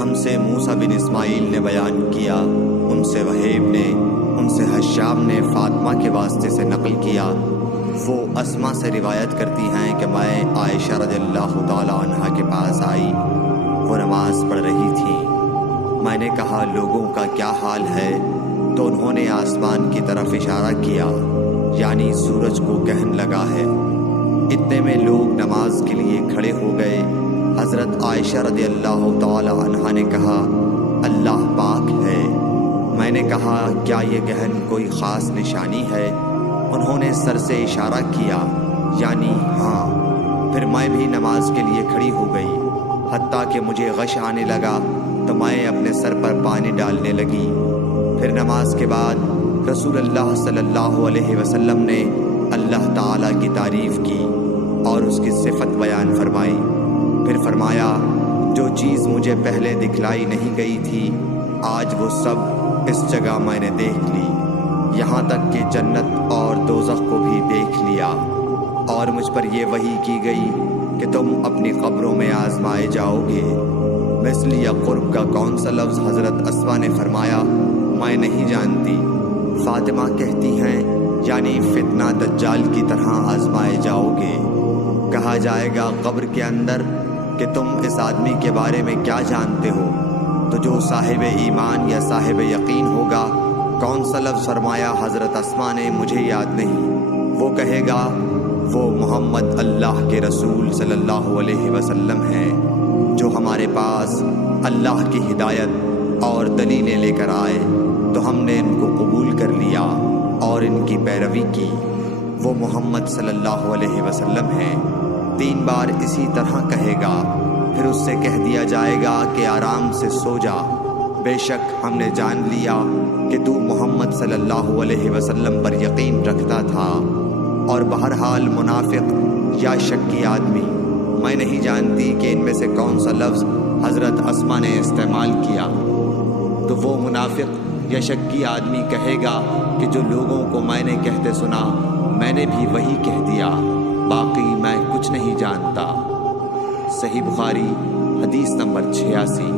ہم سے موسیٰ بن اسماعیل نے بیان کیا، ان سے وہیب نے، ان سے حشام نے فاطمہ کے واسطے سے نقل کیا۔ وہ اسما سے روایت کرتی ہیں کہ میں عائشہ رضی اللہ تعالی عنہا کے پاس آئی، وہ نماز پڑھ رہی تھی۔ میں نے کہا لوگوں کا کیا حال ہے؟ تو انہوں نے آسمان کی طرف اشارہ کیا، یعنی سورج کو گہن لگا ہے۔ اتنے میں لوگ نماز کے لیے کھڑے ہو گئے۔ حضرت عائشہ رضی اللہ تعالی عنہا نے کہا اللہ پاک ہے۔ میں نے کہا کیا یہ گہن کوئی خاص نشانی ہے؟ انہوں نے سر سے اشارہ کیا، یعنی ہاں۔ پھر میں بھی نماز کے لیے کھڑی ہو گئی، حتیٰ کہ مجھے غش آنے لگا تو میں اپنے سر پر پانی ڈالنے لگی۔ پھر نماز کے بعد رسول اللہ صلی اللہ علیہ وسلم نے اللہ تعالیٰ کی تعریف کی اور اس کی صفت بیان فرمائی۔ پھر فرمایا جو چیز مجھے پہلے دکھلائی نہیں گئی تھی آج وہ سب اس جگہ میں نے دیکھ لی، یہاں تک کہ جنت اور دوزخ کو بھی دیکھ لیا۔ اور مجھ پر یہ وحی کی گئی کہ تم اپنی قبروں میں آزمائے جاؤ گے۔ مثل یا قرب کا کون سا لفظ؟ حضرت اسما نے فرمایا میں نہیں جانتی۔ فاطمہ کہتی ہیں یعنی فتنہ دجال کی طرح آزمائے جاؤ گے۔ کہا جائے گا قبر کے اندر کہ تم اس آدمی کے بارے میں کیا جانتے ہو؟ تو جو صاحب ایمان یا صاحب یقین ہوگا، کون سا لفظ فرمایا حضرت اسما نے؟ مجھے یاد نہیں۔ وہ کہے گا وہ محمد اللہ کے رسول صلی اللہ علیہ وسلم ہیں، جو ہمارے پاس اللہ کی ہدایت اور دلیلیں لے کر آئے تو ہم نے ان کو قبول کر لیا اور ان کی پیروی کی۔ وہ محمد صلی اللہ علیہ وسلم ہیں۔ 3 بار اسی طرح کہے گا، پھر اس سے کہہ دیا جائے گا کہ آرام سے سو جا، بے شک ہم نے جان لیا کہ تو محمد صلی اللہ علیہ وسلم پر یقین رکھتا تھا۔ اور بہرحال منافق یا شکی آدمی، میں نہیں جانتی کہ ان میں سے کون سا لفظ حضرت اسما نے استعمال کیا، تو وہ منافق یا شکی آدمی کہے گا کہ جو لوگوں کو میں نے کہتے سنا میں نے بھی وہی کہہ دیا، باقی میں کچھ نہیں جانتا۔ صحیح بخاری حدیث نمبر 86۔